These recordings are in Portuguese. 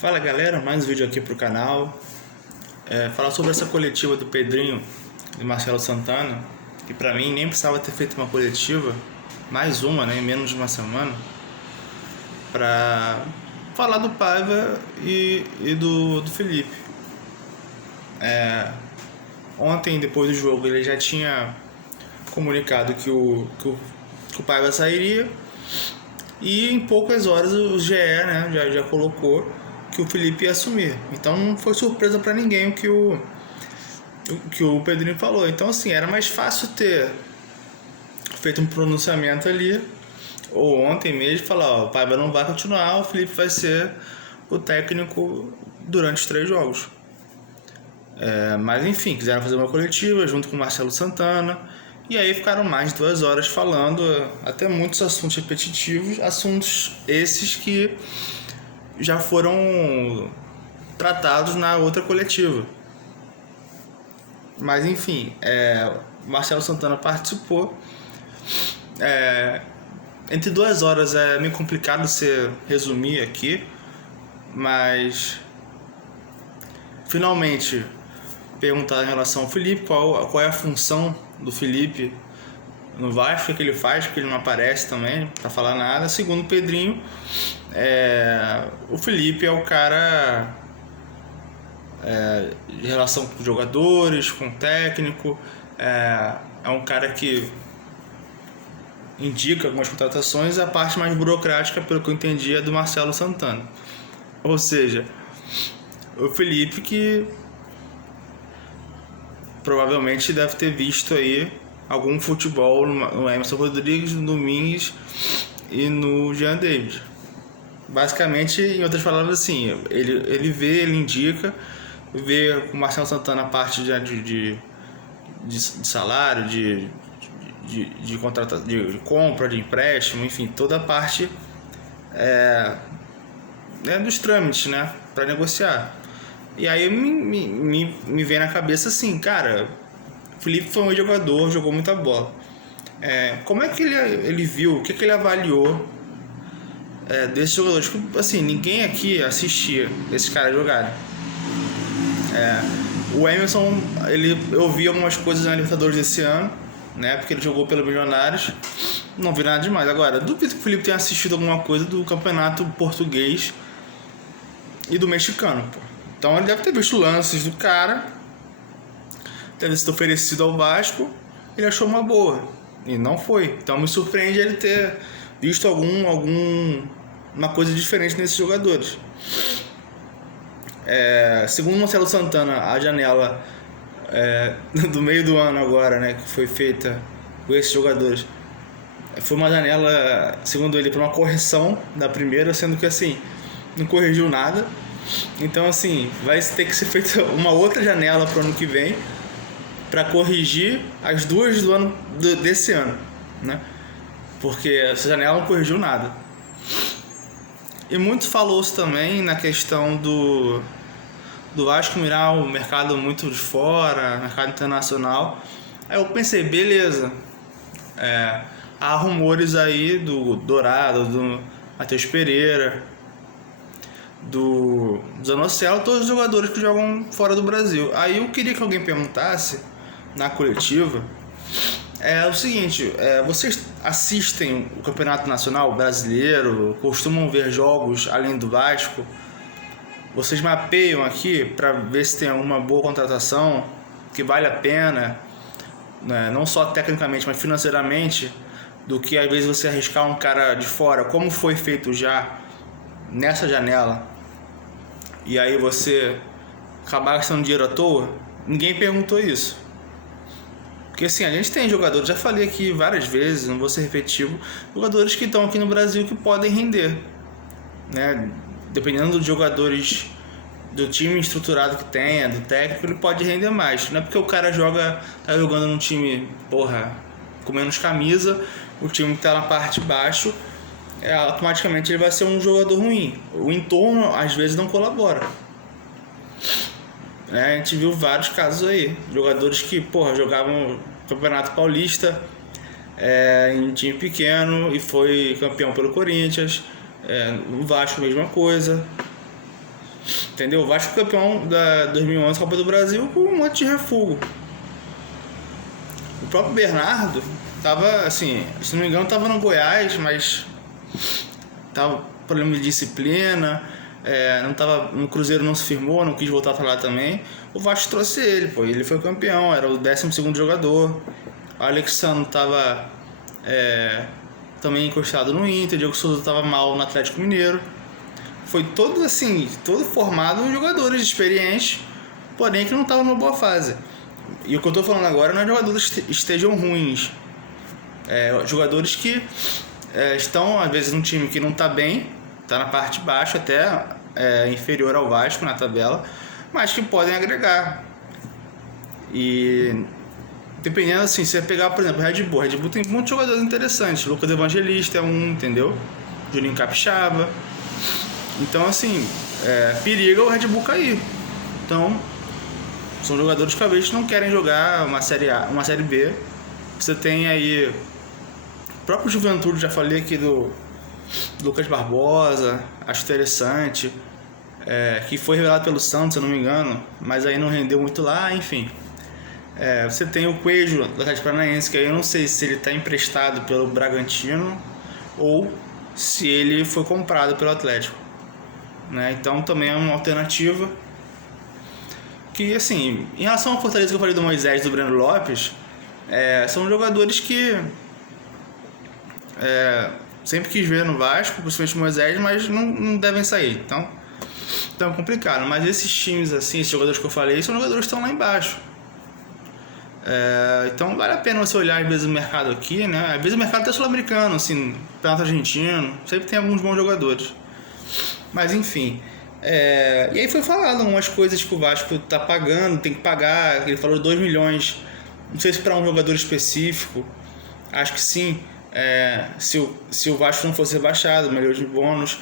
Fala galera, mais um vídeo aqui pro canal. Falar sobre essa coletiva do Pedrinho e Marcelo Santana, que pra mim nem precisava ter feito uma coletiva, mais uma, né, em menos de uma semana, pra falar do Paiva e do Felipe. Ontem, depois do jogo, ele já tinha comunicado que o Paiva sairia, e em poucas horas o GE, né, já colocou que o Felipe ia assumir. Então não foi surpresa para ninguém o que o Pedrinho falou. Então assim, era mais fácil ter feito um pronunciamento ali, ou ontem mesmo, falar, ó, o Paiva não vai continuar, o Felipe vai ser o técnico durante os 3 jogos. Mas enfim, quiseram fazer uma coletiva junto com o Marcelo Santana, e aí ficaram mais de 2 horas falando até muitos assuntos repetitivos, assuntos esses que já foram tratados na outra coletiva. Mas enfim, Marcelo Santana participou. Entre 2 horas é meio complicado você resumir aqui, mas finalmente perguntar em relação ao Felipe, qual é a função do Felipe no Vasco, o que ele faz, porque ele não aparece também para falar nada. Segundo o Pedrinho, o Felipe é o cara de relação com os jogadores, com o técnico, é um cara que indica algumas contratações. A parte mais burocrática, pelo que eu entendi, é do Marcelo Santana. Ou seja, o Felipe que provavelmente deve ter visto aí algum futebol no Emerson Rodrigues, no Domingues e no Jean David. Basicamente, em outras palavras, assim, ele vê, ele indica, vê com o Marcelo Santana a parte de salário, de compra, de empréstimo, enfim, toda a parte dos trâmites, né, para negociar. E aí me vem na cabeça assim, cara, o Felipe foi um jogador, jogou muita bola. Como é que ele viu, o que ele avaliou desses jogadores? Porque, assim, ninguém aqui assistia esses caras jogarem. O Emerson, eu vi algumas coisas na Libertadores desse ano, né, porque ele jogou pelo Milionários, não vi nada demais. Agora, duvido que o Felipe tenha assistido alguma coisa do campeonato português e do mexicano, pô. Então ele deve ter visto lances do cara, deve ter sido oferecido ao Vasco, ele achou uma boa, e não foi. Então me surpreende ele ter visto uma coisa diferente nesses jogadores. Segundo Marcelo Santana, a janela do meio do ano agora, né, que foi feita com esses jogadores, foi uma janela, segundo ele, para uma correção da primeira, sendo que assim, não corrigiu nada. Então assim, vai ter que ser feita uma outra janela para o ano que vem para corrigir as duas desse ano, né? Porque essa janela não corrigiu nada. E muito falou-se também na questão do Vasco mirar o mercado muito de fora, mercado internacional. Aí eu pensei, beleza, há rumores aí do Dourado, do Matheus Pereira, do Zanocelo, todos os jogadores que jogam fora do Brasil. Aí eu queria que alguém perguntasse na coletiva o seguinte: vocês assistem o Campeonato Nacional Brasileiro, costumam ver jogos além do Vasco? Vocês mapeiam aqui para ver se tem alguma boa contratação que vale a pena, né, não só tecnicamente, mas financeiramente, do que às vezes você arriscar um cara de fora, como foi feito já nessa janela, e aí você acabar gastando dinheiro à toa? Ninguém perguntou isso. Porque assim, a gente tem jogadores, já falei aqui várias vezes, não vou ser repetitivo, jogadores que estão aqui no Brasil que podem render, né? Dependendo dos jogadores, do time estruturado que tenha, do técnico, ele pode render mais. Não é porque o cara tá jogando num time, com menos camisa, o time que tá na parte de baixo, automaticamente ele vai ser um jogador ruim. O entorno às vezes não colabora. A gente viu vários casos aí, jogadores que jogavam Campeonato Paulista em time pequeno e foi campeão pelo Corinthians, no Vasco mesma coisa. Entendeu? O Vasco campeão da 2011 Copa do Brasil com um monte de refugo. O próprio Bernardo tava, assim, se não me engano, tava no Goiás, mas tava problema de disciplina, não tava, no Cruzeiro não se firmou, não quis voltar pra lá também. O Vasco trouxe ele, pô, ele foi campeão, era o 12º jogador. O Alexandre tava também encostado no Inter, o Diego Souza tava mal no Atlético Mineiro. Foi todo assim, todo formado em jogadores experientes, porém que não estavam numa boa fase. E o que eu tô falando agora não é jogadores que estejam ruins. Jogadores que estão, às vezes, num time que não tá bem, tá na parte de baixo, até inferior ao Vasco na tabela, mas que podem agregar. E dependendo, assim, se você pegar, por exemplo, o Red Bull tem muitos jogadores interessantes. Lucas Evangelista é um, entendeu? Juninho Capixaba. Então, assim, periga o Red Bull cair. Então, são jogadores que às vezes não querem jogar uma Série A, uma Série B. Você tem aí o próprio Juventude, já falei aqui do Lucas Barbosa, acho interessante, que foi revelado pelo Santos, se eu não me engano, mas aí não rendeu muito lá, enfim. Você tem o Coelho do Atlético Paranaense, que aí eu não sei se ele está emprestado pelo Bragantino ou se ele foi comprado pelo Atlético. Né? Então também é uma alternativa que, assim, em relação ao Fortaleza que eu falei do Moisés e do Breno Lopes, são jogadores que sempre quis ver no Vasco, principalmente o Moisés, mas não devem sair, então é complicado. Mas esses times, assim, esses jogadores que eu falei, são jogadores que estão lá embaixo. Então vale a pena você olhar às vezes o mercado aqui, né? Às vezes o mercado até sul-americano, assim, campeonato argentino, sempre tem alguns bons jogadores. Mas enfim, e aí foi falado umas coisas que o Vasco tá pagando, tem que pagar. Ele falou 2 milhões, não sei se para um jogador específico, acho que sim. Se o Vasco não fosse rebaixado, melhor de bônus,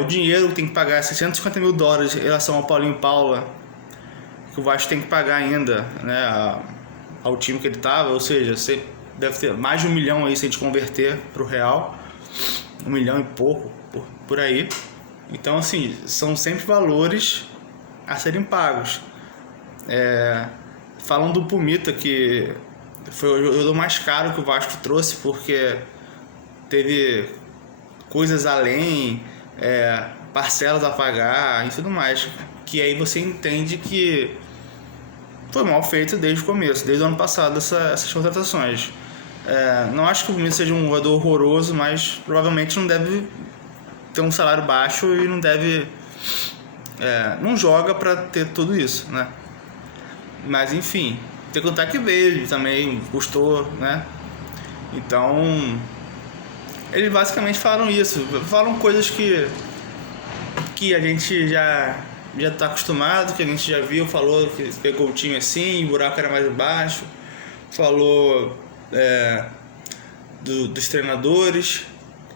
o dinheiro tem que pagar $650 mil em relação ao Paulinho Paula, que o Vasco tem que pagar ainda, né, ao time que ele tava, ou seja, você deve ter mais de 1 milhão aí se a gente converter pro real, 1 milhão e pouco por aí. Então, assim, são sempre valores a serem pagos. Falando do Pumita, que foi o jogador mais caro que o Vasco trouxe, porque teve coisas além, parcelas a pagar e tudo mais, que aí você entende que foi mal feito desde o começo, desde o ano passado, essas contratações. Não acho que o Pumita seja um jogador horroroso, mas provavelmente não deve ter um salário baixo e não deve não joga para ter tudo isso, né? Mas enfim, tem que contar que veio também, custou, né? Então eles basicamente falam isso, falam coisas que a gente já tá acostumado, que a gente já viu. Falou que pegou o time assim, o buraco era mais baixo, falou dos treinadores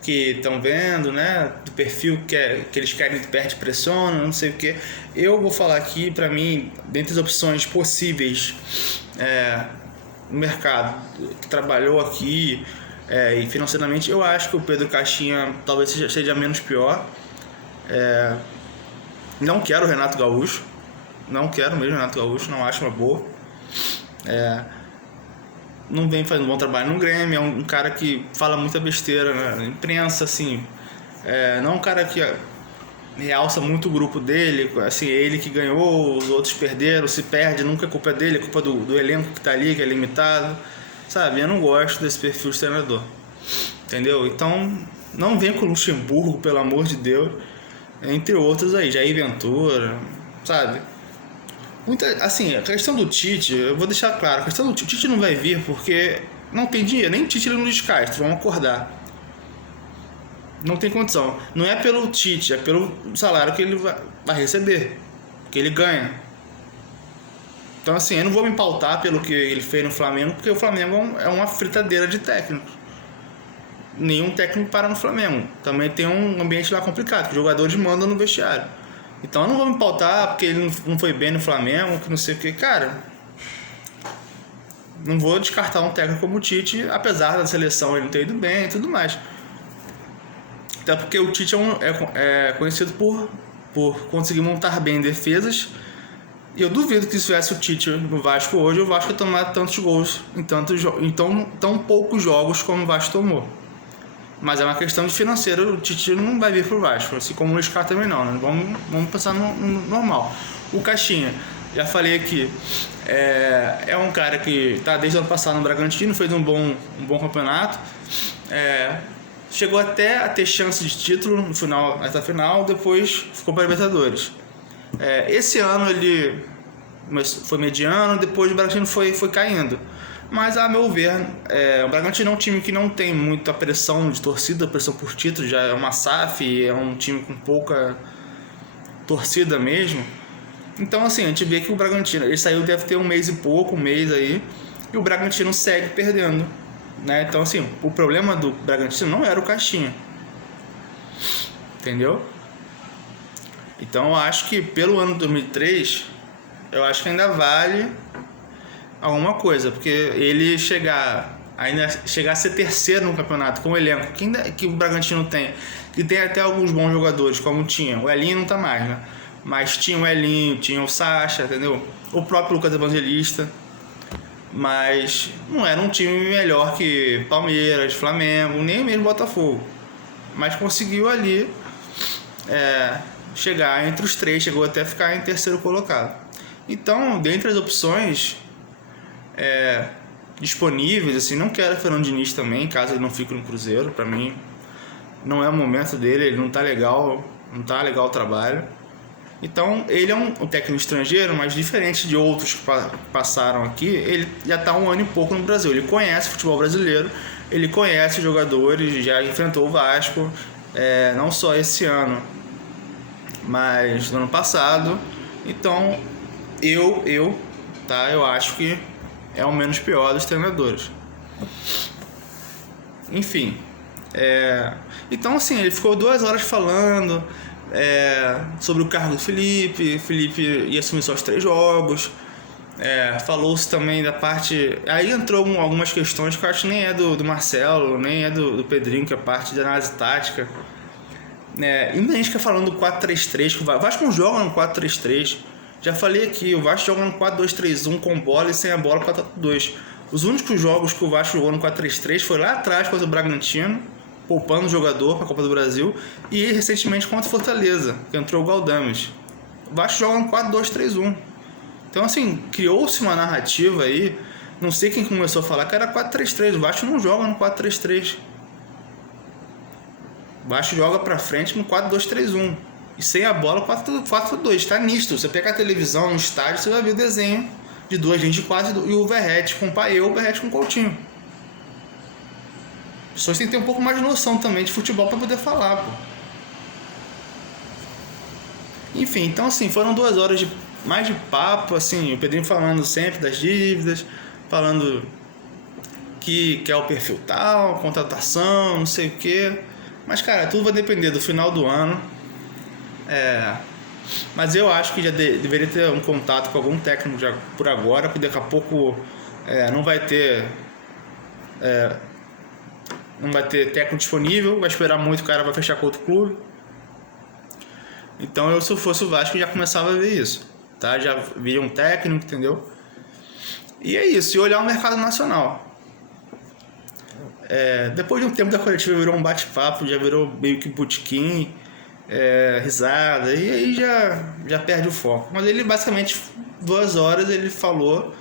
que estão vendo, né, do perfil que eles querem que perde, pressiona, não sei o que. Eu vou falar aqui, para mim, dentre as opções possíveis no mercado, que trabalhou aqui e financeiramente, eu acho que o Pedro Caixinha talvez seja menos pior. Não quero o Renato Gaúcho, não quero mesmo o Renato Gaúcho, não acho uma boa. Não vem fazendo um bom trabalho no Grêmio, é um cara que fala muita besteira, né, na imprensa, assim, não é um cara que realça muito o grupo dele, assim, ele que ganhou, os outros perderam, se perde, nunca é culpa dele, é culpa do elenco que tá ali, que é limitado, sabe? Eu não gosto desse perfil de treinador, entendeu? Então, não vem com o Luxemburgo, pelo amor de Deus, entre outros aí, Jair Ventura, sabe? Assim, a questão do Tite, eu vou deixar claro, a questão do Tite não vai vir porque não tem dinheiro, nem o Tite ele não descasta, vamos acordar. Não tem condição. Não é pelo Tite, é pelo salário que ele vai receber, que ele ganha. Então, assim, eu não vou me pautar pelo que ele fez no Flamengo, porque o Flamengo é uma fritadeira de técnicos. Nenhum técnico para no Flamengo. Também tem um ambiente lá complicado, que os jogadores mandam no vestiário. Então eu não vou me pautar porque ele não foi bem no Flamengo, que não sei o que. Cara, não vou descartar um técnico como o Tite, apesar da seleção ele não ter ido bem e tudo mais. Até porque o Tite é conhecido por por conseguir montar bem defesas. E eu duvido que se tivesse o Tite no Vasco hoje, o Vasco ia tomar tantos gols em tão poucos jogos como o Vasco tomou. Mas é uma questão de financeiro, o Tite não vai vir pro Vasco, assim como o Luiz Carlos também não, né? Vamos pensar no normal. O Caixinha, já falei aqui, é um cara que tá desde o ano passado no Bragantino, fez um bom campeonato, chegou até a ter chance de título no final, até a final, depois ficou para a Libertadores. Esse ano ele foi mediano, depois o Bragantino foi caindo. Mas, a meu ver, o Bragantino é um time que não tem muita pressão de torcida, pressão por título, já é uma SAF, é um time com pouca torcida mesmo. Então, assim, a gente vê que o Bragantino, ele saiu, deve ter um mês e pouco, um mês aí, e o Bragantino segue perdendo, né? Então, assim, o problema do Bragantino não era o Caixinha, entendeu? Então, eu acho que pelo ano de 2003, eu acho que ainda vale alguma coisa, porque ele chegar a ser terceiro no campeonato com o elenco que o Bragantino tem, que tem até alguns bons jogadores, como tinha, o Elinho não tá mais, né? Mas tinha o Elinho, tinha o Sacha, entendeu? O próprio Lucas Evangelista, mas não era um time melhor que Palmeiras, Flamengo, nem mesmo Botafogo, mas conseguiu ali chegar entre os três, chegou até a ficar em terceiro colocado. Então, dentre as opções disponíveis, assim, não quero Fernando Diniz também, caso ele não fique no Cruzeiro. Pra mim não é o momento dele, ele não tá legal o trabalho. Então ele é um técnico estrangeiro, mas diferente de outros que passaram aqui, ele já tá um ano e pouco no Brasil, ele conhece o futebol brasileiro, ele conhece os jogadores, já enfrentou o Vasco, não só esse ano, mas no ano passado. Então eu acho que é o menos pior dos treinadores. Enfim, então assim, ele ficou 2 horas falando sobre o cargo do Felipe ia assumir só os 3 jogos, falou-se também da parte, aí entrou algumas questões que eu acho que nem é do Marcelo, nem é do Pedrinho, que é a parte de análise tática, e muita gente fica falando do 4-3-3, que o Vasco não joga no 4-3-3. Já falei aqui, o Vasco joga no 4-2-3-1 com bola e sem a bola 4-4-2. Os únicos jogos que o Vasco jogou no 4-3-3 foi lá atrás contra o Bragantino, poupando o jogador para a Copa do Brasil, e recentemente contra o Fortaleza, que entrou o Galdames. O Vasco joga no 4-2-3-1. Então, assim, criou-se uma narrativa aí, não sei quem começou a falar que era 4-3-3. O Vasco não joga no 4-3-3. O Vasco joga para frente no 4-2-3-1. E sem a bola, 4-2, tá nítido. Você pega a televisão no estádio, você vai ver o desenho de 2 linhas de 4 e o Verratti com o Paê, o Verratti com o Coutinho. As pessoas têm que ter um pouco mais de noção também de futebol para poder falar, pô. Enfim, então assim, foram 2 horas mais de papo, assim, o Pedrinho falando sempre das dívidas, falando que é o perfil tal, contratação, não sei o que. Mas, cara, tudo vai depender do final do ano. Mas eu acho que já deveria ter um contato com algum técnico já por agora, porque daqui a pouco não vai ter técnico disponível, vai esperar muito, o cara vai fechar com outro clube. Então eu, se eu fosse o Vasco, já começava a ver isso, tá? Já via um técnico, entendeu? E é isso, e olhar o mercado nacional. Depois de um tempo da coletiva virou um bate-papo, já virou meio que botequim, risada, e aí já perde o foco. Mas ele basicamente 2 horas ele falou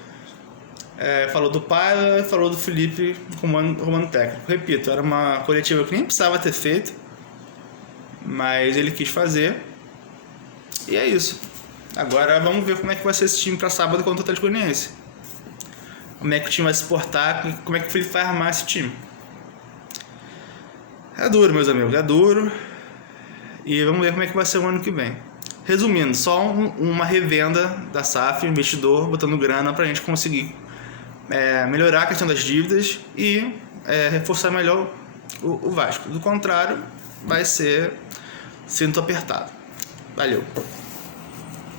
do Paiva, falou do Felipe comando técnico. Repito, era uma coletiva que nem precisava ter feito, mas ele quis fazer, e é isso. Agora vamos ver como é que vai ser esse time para sábado contra o Atlético Goianiense, como é que o time vai se portar, como é que o Felipe vai armar esse time. É duro, meus amigos, é duro. E vamos ver como é que vai ser o ano que vem. Resumindo, só uma revenda da SAF, investidor botando grana pra gente conseguir melhorar a questão das dívidas e reforçar melhor o Vasco. Do contrário, vai ser cinto apertado. Valeu!